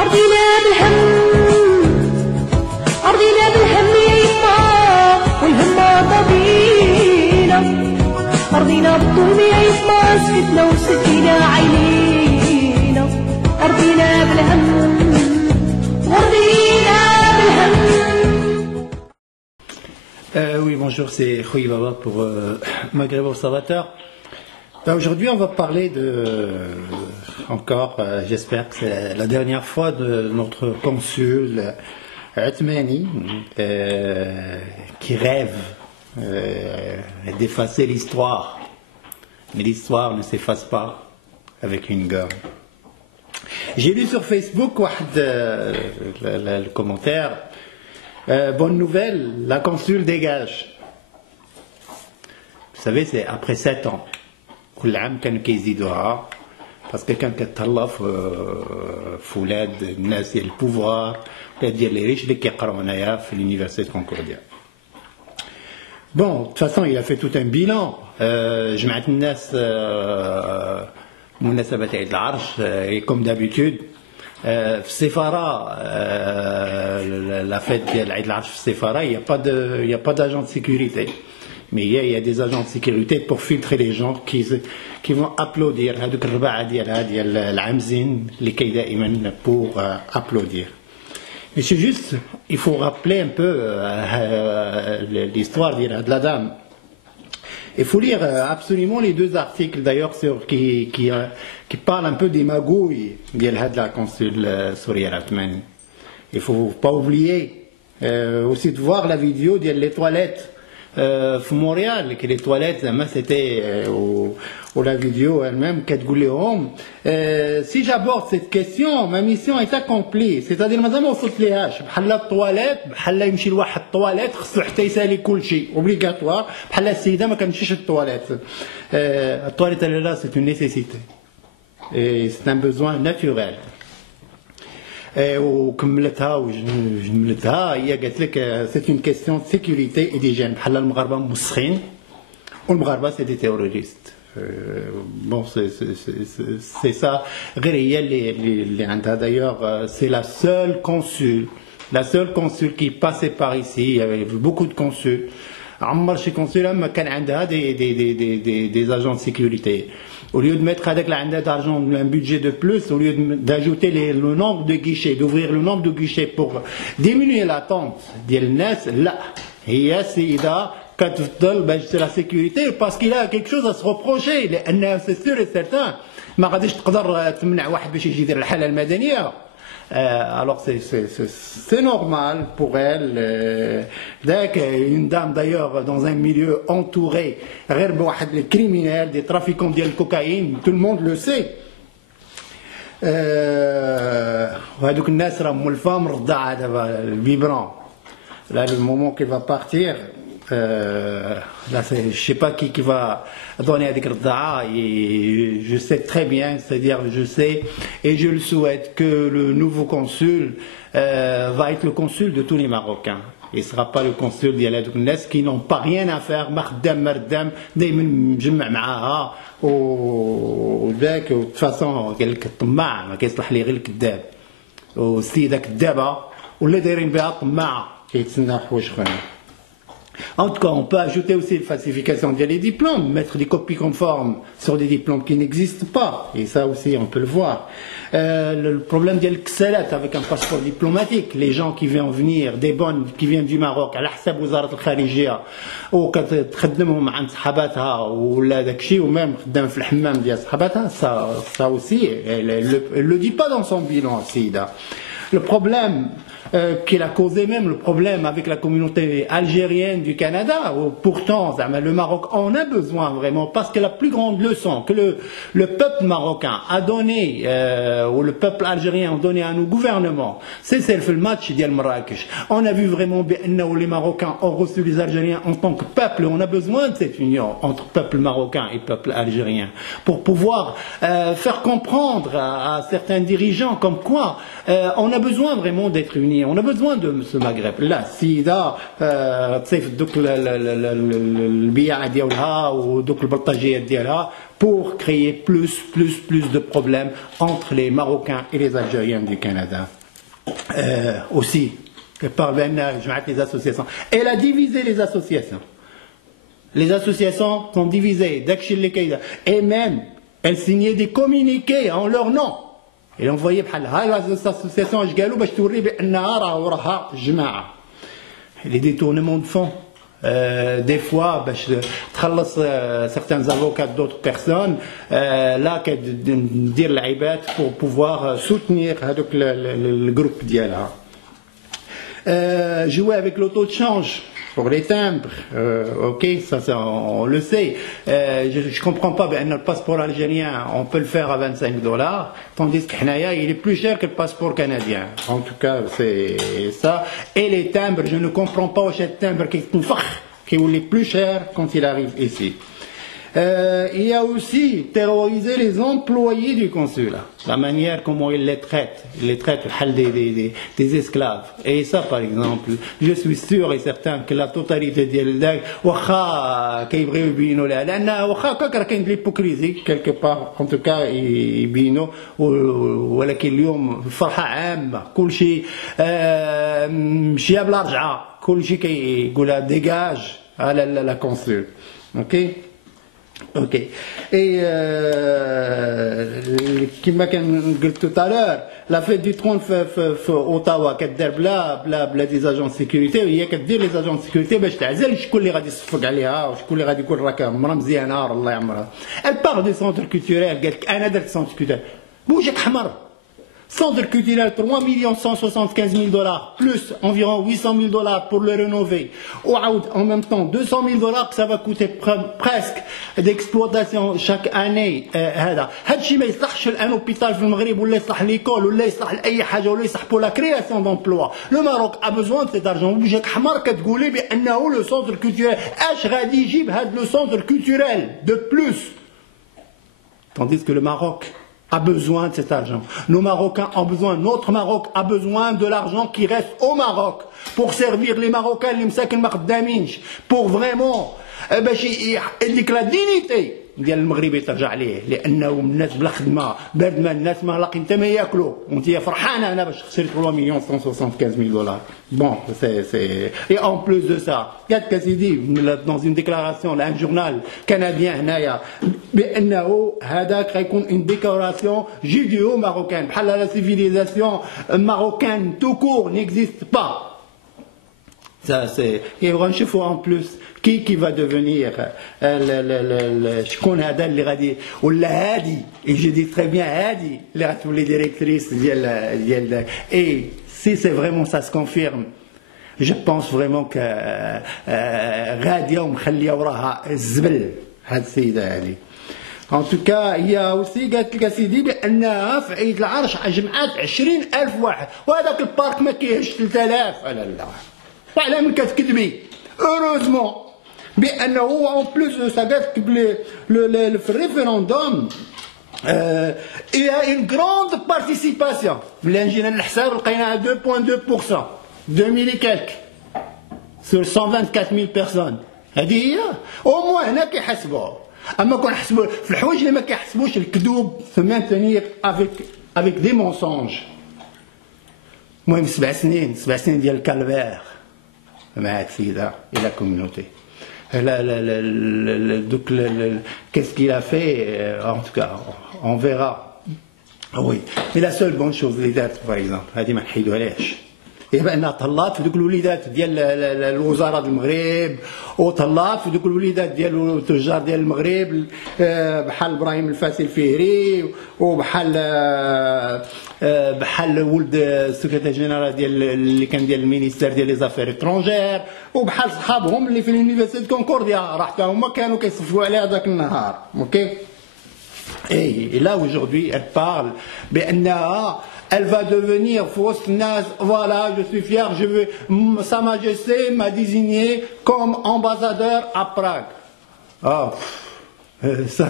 أرضينا بالهم أرضينا بالهم يا يما والهمة طبينا أرضينا بالظلم يا يما سكتنا وسكينا عينينا أرضينا بالهم وأرضينا بالهم. Oui, bonjour, c'est Khoui Baba pour Maghreb Observateur. Aujourd'hui, on va parler encore, j'espère que c'est la dernière fois, de notre consul Othmani qui rêve d'effacer l'histoire. Mais l'histoire ne s'efface pas avec une gomme. J'ai lu sur Facebook le commentaire. Bonne nouvelle, la consul dégage. Vous savez, c'est après 7 ans. كل عام كانوا كيزيدوها باسكو كان كتهلا في ولاد الناس ديال البوفوار ولاد ديال لي ريش اللي كيقراو هنايا في لونيفرسيتي كونكورديا. بون de toute façon il a fait tout un bilan. جمعت الناس بمناسبة عيد العرش et comme d'habitude في السفارة la fête ديال عيد العرش في السفارة il y a pas d'agent de sécurité. Mais il y a des agents de sécurité pour filtrer les gens qui vont applaudir. هذوك الرباعة ديال العامزين اللي كاين دائما pour applaudir. Mais c'est juste, il faut rappeler un peu l'histoire de la dame. Il faut lire absolument les 2 articles d'ailleurs qui parlent un peu des magouilles de la consul Souria Othmani. Il ne faut pas oublier aussi de voir la vidéo des toilettes. في مونريال كي لي تواليت زعما سيتي ولا فيديو elle-même كتقول لهم si j'aborde cette question ma mission est accomplie c'est-à-dire مازال ما وصلت ليهاش بحال الطواليت بحال يمشي لواحد الطواليت خصو حتى يسالي كلشي اوبليغاتوار بحال السيده ما كتمشيش الطواليت الطواليت لا c'est une nécessité et c'est un besoin naturel. وكملتها وجملتها هي قالت لك سي اون كيستيون سيكوريتي اي ديجين بحال المغاربه مسخين والمغاربه سي دي تيروريست. بون سي سا غير هي اللي عندها دايوغ سي لا seule consul qui passait par ici. Il y avait beaucoup de consuls. عمر شي كونسول ما كان عندها des agents de sécurité. Au lieu de mettre avec d'argent un budget de plus, au lieu d'ajouter le nombre de guichets, d'ouvrir le nombre de guichets pour diminuer l'attente ديال الناس, لا هي سيدة كتفضل باش la sécurité parce qu'il a quelque chose à se reprocher لأنه c'est sûr et certain ما غاديش تقدر تمنع واحد باش يجي يدير الحالة المدنية. Alors c'est normal pour elle. Une dame d'ailleurs dans un milieu entouré de criminels, des trafiquants de cocaïne, tout le monde le sait. وهذوك الناس راهم مولفام رضاعة دابا البيبرون. Là le moment qu'il va partir, là je sais pas qui va donner avec Rda'a, et je sais très bien, c'est-à-dire je sais et je le souhaite que le nouveau consul va être le consul de tous les Marocains. Il ne sera pas le consul ديال هذوك الناس qui n'ont pas rien à faire ما خدام ما ردام دائما مجمع معاها وذاك. وde toute façon قال لك الطماع ما كيصلح ليه غير الكذاب والسيده كذابه ولا دايرين بها طماعه كيتسنى حوايج اخرين. En tout cas, on peut ajouter aussi une falsification des diplômes, mettre des copies conformes sur des diplômes qui n'existent pas. Et ça aussi, on peut le voir. Le problème de l'Ksalat avec un passeport diplomatique, les gens qui viennent venir, des bonnes qui viennent du Maroc, à l'Ahsab Ouzarat al-Kharijia, ou quand تخدمهم عند صحاباتها ولا داكشي ومام خدام في الحمام ديال صحاباتها, ça aussi, elle le dit pas dans son bilan, Sida. Le problème qu'il a causé même le problème avec la communauté algérienne du Canada, où pourtant le Maroc en a besoin vraiment, parce que la plus grande leçon que le peuple marocain a donné, ou le peuple algérien a donné à nos gouvernements, c'est le match d'Al Marrakech. On a vu vraiment où les Marocains ont reçu les Algériens en tant que peuple, on a besoin de cette union entre peuple marocain et peuple algérien, pour pouvoir faire comprendre à certains dirigeants comme quoi on a besoin vraiment d'être unis. On a besoin de ce Maghreb. Là, si là, تصيف دوك البيعة ديالها ودوك البلطجيات ديالها pour créer plus de problèmes entre les Marocains et les Algériens du Canada. Aussi, par les associations. Elle a divisé les associations. Les associations sont divisées, et même, elles signaient des communiqués en leur nom. Et on voyait les associations, les détournements de fonds. Des fois, certains avocats d'autres personnes, là, dire l'Aïbat pour pouvoir soutenir le groupe d'Yala. Jouer avec l'auto de change pour les timbres, ok, ça on le sait. Je ne comprends pas, le passeport algérien, on peut le faire à $25, tandis que il est plus cher que le passeport canadien. En tout cas, c'est ça. Et les timbres, je ne comprends pas où ces timbres qui est plus cher quand il arrive ici. Il y a aussi terroriser les employés du consulat, la manière comment ils les traitent des esclaves. Et ça, par exemple, je suis sûr et certain que la totalité des l'hypocrisie quelque part, en tout cas, يبينوا ولكن اليوم فرحة عامة كل شيء مشي بلا رجعة كل شيء كيقولها ديجاج على la consul. OK. Ok. Et comme je l'ai tout à l'heure, la fête du trône Ottawa, qui est bla des agents de sécurité, il y a que dire les agents de sécurité, ben je t'assure, je connais les صفق عليها, je connais les كل راك مرة مزيانة الله يعمرها. Elle parle du centre culturel, قالت أنا درت centre culturel. بوجهك حمر. Centre culturel, $3 175 000, plus environ $800 000 pour le rénover. En même temps, $200 000 que ça va coûter presque d'exploitation chaque année. هادشي ما يصلحش un hôpital في المغرب ولا يصلح l'école ولا يصلح لأي حاجة ولا يصلح pour la création d'emplois. Le Maroc a besoin de cet argent. وجهك حمر كتقولي بأنه le centre culturel اش غادي يجيب هاد le centre culturel de plus. Tandis que le Maroc a besoin de cet argent. Nos Marocains ont besoin, notre Maroc a besoin de l'argent qui reste au Maroc pour servir les Marocains, les مساكن ما خدامينش, pour vraiment باش يديك la dignité ديال المغربي ترجع ليه, لانه الناس بلا خدمه بارد ما الناس ما لاقين حتى ما ياكلوا وانت فرحانه انا باش خسرت $3 175 000. Bon, c'est et en plus de ça, قالت كسيدي dans une déclaration d'un journal canadien هنايا بانه هذاك غيكون une déclaration judéo-marocaine بحال la civilisation marocaine tout court n'existe pas. Ça c'est et on cherche en plus qui va devenir شكون هذا اللي غادي ولا هادي et je dis très bien هادي اللي غتولي directrice ديال et si c'est vraiment ça se confirme je pense vraiment que غاديه ومخليه وراها الزبل هاد السيده هذه. En tout cas, il y a aussi قالت لك سيدي بانها في عيد العرش جمعات 20,000 واحد وهذاك البارك ما كاينش 3000. لا لا وعلى من كتكذبي heureusement بانه en plus de ça قالت في الريفيروندوم il y a une grande participation. ملي جينا نحسب لقيناها 2.2%, 2000 et quelques sur 124 000 personnes. هذه هي au moins هنا كيحسبوها. اما كون نحسبوا في الحوايج اللي ما كيحسبوش الكذوب في maintenir avec des mensonges. المهم 7 سنين ديال الكالفير مع السيده الى كوميونيتي. Qu'est-ce qu'il a fait, en tout cas, on verra. Oui, mais la seule bonne chose, les dates, par exemple, هذه ما نحيدوهاش. هي بأنها طلعت في دوك الوليدات ديال الوزارة المغرب وطلعت في دوك الوليدات ديال التجار ديال المغرب بحال ابراهيم الفاسي الفهري وبحال ولد السكرتير جينيرال ديال اللي كان ديال المينيستير ديال لي زافير ايترونجير وبحال صحابهم اللي في اليونيفرسيتي كونكورديا راه حتى هما كانوا كيصفوا عليها ذاك النهار. اوكي. Et là aujourd'hui elle parle بأنها elle va devenir fausse nas. Voilà, je suis fier, je veux. Sa Majesté m'a désigné comme ambassadeur à Prague. Ah, ça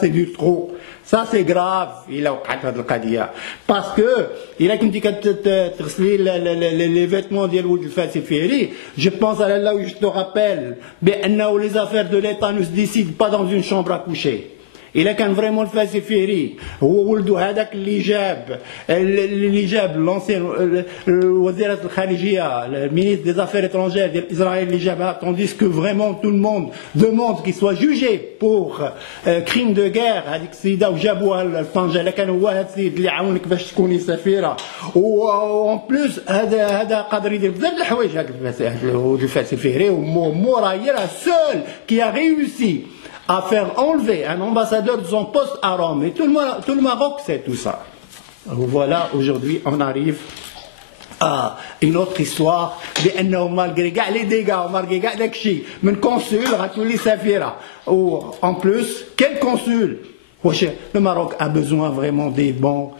c'est du trop. Ça c'est grave, il a وقعت هذه القضية. Parce que il a كنتي كتغسلي les vêtements ديال ولد الفاسي فيري. Je pense à là où je te rappelle بأنه les affaires de l'État ne se décident pas dans une chambre à coucher. إلا كان فريمون الفاسي فيري هو ولده هذاك اللي جاب لونسيان وزيرة الخارجية المينيستر des affaires étrangères ديال إسرائيل اللي جابها, tandis que vraiment tout le monde demande qu'il soit jugé pour crime de guerre. هذيك السيدة وجابوها لطنجة إلا كان هو هذا السيد اللي عاونك باش تكوني سفيرة, وأون بلوس هذا قادر يدير بزاف د الحوايج هذا الفاسي فيري, ومورايرة seul qui a réussi à faire enlever un ambassadeur de son poste à Rome. Et tout le Maroc sait tout ça. Voilà, aujourd'hui, on arrive à une autre histoire. Malgré les dégâts, malgré les mais consul, les safira. En plus, quel consul? Le Maroc a besoin vraiment des bons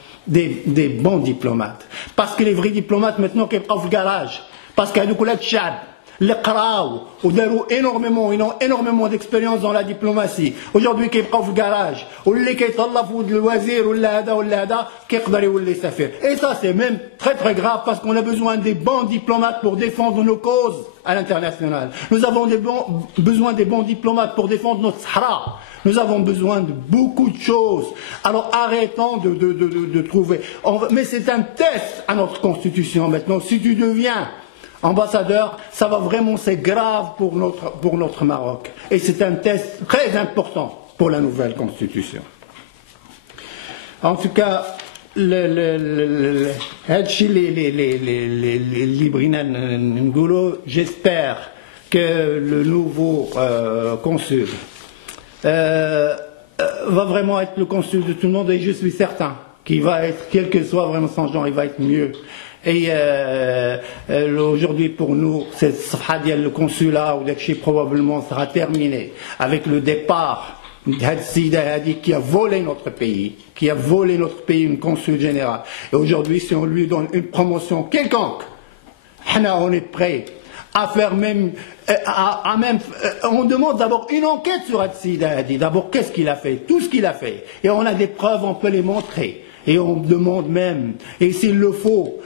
diplomates. Parce que les vrais diplomates, maintenant, qui sont au garage. Parce qu'il y a des Tchad. Les Kraou, ils ont énormément d'expérience dans la diplomatie. Aujourd'hui, qui sont au garage, ou les qui sont le wazir, ou l'ada, qui sont les safirs. Et ça, c'est même très très grave parce qu'on a besoin des bons diplomates pour défendre nos causes à l'international. Nous avons besoin des bons diplomates pour défendre notre Sahara. Nous avons besoin de beaucoup de choses. Alors arrêtons de trouver. Mais c'est un test à notre constitution maintenant. Si tu deviens ambassadeur, ça va vraiment, c'est grave pour notre Maroc. Et c'est un test très important pour la nouvelle constitution. En tout cas, j'espère que le nouveau consul va vraiment être le consul de tout le monde, et je suis certain qu'il va être, quel que soit vraiment son genre, il va être mieux. Et aujourd'hui pour nous, cette safha ديال le consulat ou d'Akchi probablement sera terminée avec le départ de cette Sida qui a volé notre pays, une consul général. Et aujourd'hui, si on lui donne une promotion quelconque, on est prêt à faire même, on demande d'abord une enquête sur Sida Hadi. D'abord, qu'est-ce qu'il a fait, tout ce qu'il a fait. Et on a des preuves, on peut les montrer. Et on demande même, et s'il le faut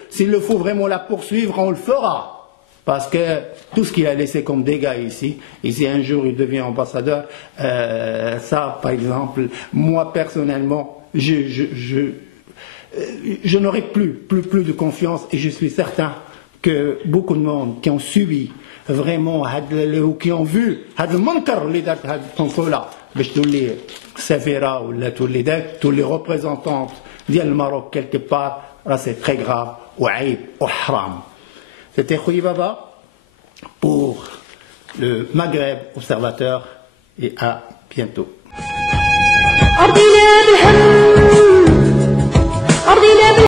vraiment la poursuivre, on le fera. Parce que tout ce qu'il a laissé comme dégâts ici, et si un jour il devient ambassadeur, ça par exemple, moi personnellement, je n'aurai plus de confiance, et je suis certain que beaucoup de monde qui ont subi vraiment, ou qui ont vu, tous les représentantes ديال الماروك quelque part, là c'est très grave, وعيب وحرام. C'était Khouyi Baba pour le Maghreb Observateur, et à bientôt.